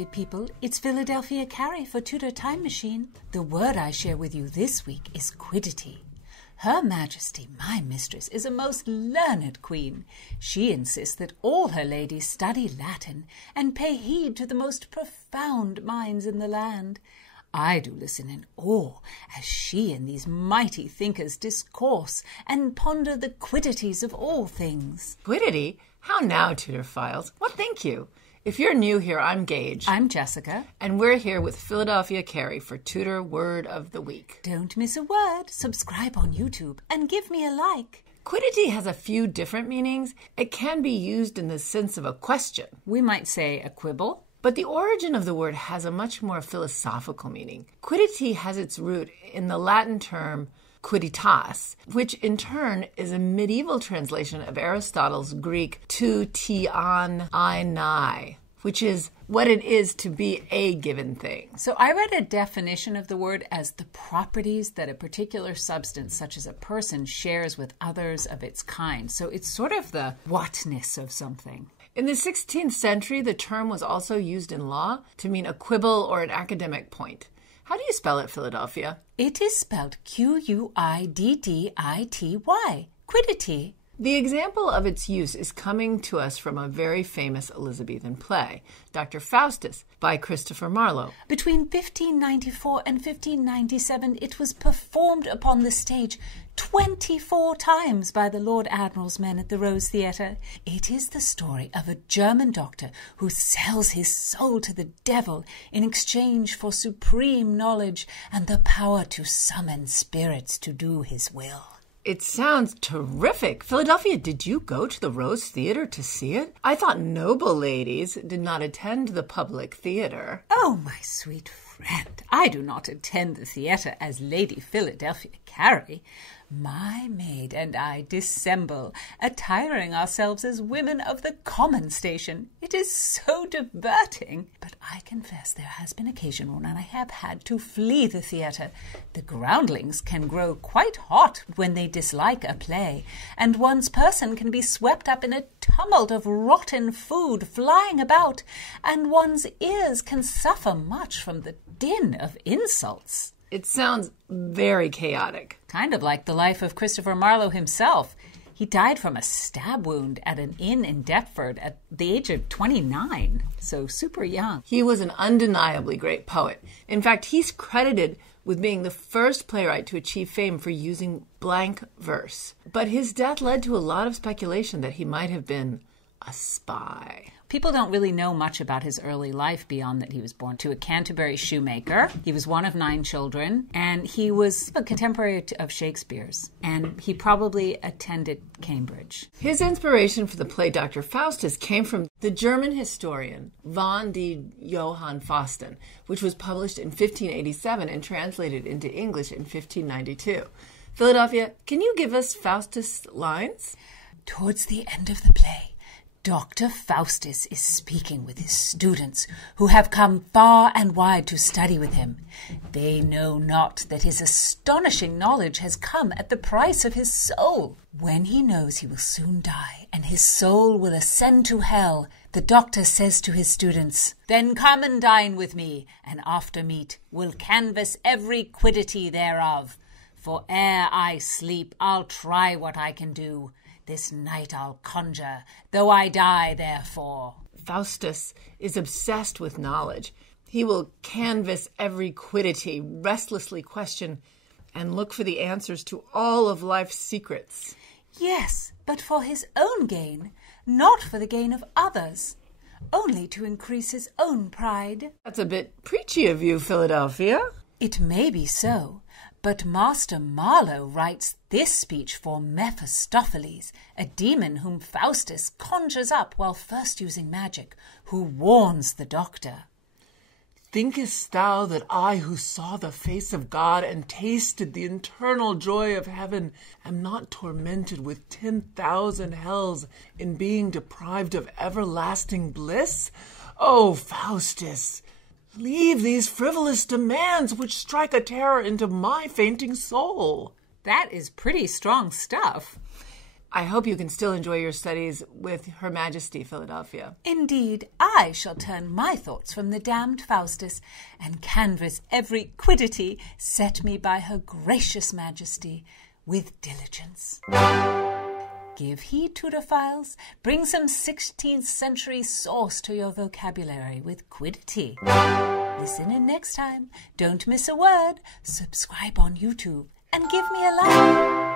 delighted people. It's Philadelphia Carey for Tudor Time Machine. The word I share with you this week is quiddity. Her Majesty, my mistress, is a most learned queen. She insists that all her ladies study Latin and pay heed to the most profound minds in the land. I do listen in awe as she and these mighty thinkers discourse and ponder the quiddities of all things. Quiddity? How now, Tudor Files? What think you? If you're new here, I'm Gage. I'm Jessica. And we're here with Philadelphia Carey for Tudor Word of the Week. Don't miss a word. Subscribe on YouTube and give me a like. Quiddity has a few different meanings. It can be used in the sense of a question. We might say a quibble. But the origin of the word has a much more philosophical meaning. Quiddity has its root in the Latin term quidditas, which in turn is a medieval translation of Aristotle's Greek to tian ai, which is what it is to be a given thing. So I read a definition of the word as the properties that a particular substance, such as a person, shares with others of its kind. So it's sort of the whatness of something. In the 16th century, the term was also used in law to mean a quibble or an academic point. How do you spell it, Philadelphia? It is spelled Quiddity, quiddity. The example of its use is coming to us from a very famous Elizabethan play, Dr. Faustus, by Christopher Marlowe. Between 1594 and 1597, it was performed upon the stage 24 times by the Lord Admiral's men at the Rose Theatre. It is the story of a German doctor who sells his soul to the devil in exchange for supreme knowledge and the power to summon spirits to do his will. It sounds terrific. Philadelphia, did you go to the Rose Theatre to see it? I thought noble ladies did not attend the public theatre. Oh, my sweet friend, I do not attend the theatre as Lady Philadelphia Carey. My maid and I dissemble, attiring ourselves as women of the common station. It is so diverting. But I confess there has been occasion when I have had to flee the theatre. The groundlings can grow quite hot when they dislike a play, and one's person can be swept up in a tumult of rotten food flying about, and one's ears can suffer much from the din of insults. It sounds very chaotic. Kind of like the life of Christopher Marlowe himself. He died from a stab wound at an inn in Deptford at the age of 29, so super young. He was an undeniably great poet. In fact, he's credited with being the first playwright to achieve fame for using blank verse. But his death led to a lot of speculation that he might have been a spy. People don't really know much about his early life beyond that he was born to a Canterbury shoemaker. He was one of 9 children, and he was a contemporary of Shakespeare's, and he probably attended Cambridge. His inspiration for the play Dr. Faustus came from the German historian von die Johann Faustin, which was published in 1587 and translated into English in 1592. Philadelphia, can you give us Faustus' lines? Towards the end of the play, Dr. Faustus is speaking with his students who have come far and wide to study with him. They know not that his astonishing knowledge has come at the price of his soul. When he knows he will soon die and his soul will ascend to hell, the doctor says to his students, "Then come and dine with me, and after meat we'll canvass every quiddity thereof. For ere I sleep, I'll try what I can do. This night I'll conjure, though I die therefore." Faustus is obsessed with knowledge. He will canvass every quiddity, restlessly question, and look for the answers to all of life's secrets. Yes, but for his own gain, not for the gain of others, only to increase his own pride. That's a bit preachy of you, Philadelphia. It may be so, but Master Marlowe writes this speech for Mephistopheles, a demon whom Faustus conjures up while first using magic, who warns the doctor. Thinkest thou that I, who saw the face of God and tasted the eternal joy of heaven, am not tormented with 10,000 hells in being deprived of everlasting bliss? O Faustus, leave these frivolous demands which strike a terror into my fainting soul. That is pretty strong stuff. I hope you can still enjoy your studies with Her Majesty Philadelphia. Indeed, I shall turn my thoughts from the damned Faustus and canvass every quiddity set me by her gracious majesty with diligence. Give heed, Tudorphiles. Bring some 16th century sauce to your vocabulary with quiddity. Listen in next time. Don't miss a word. Subscribe on YouTube and give me a like.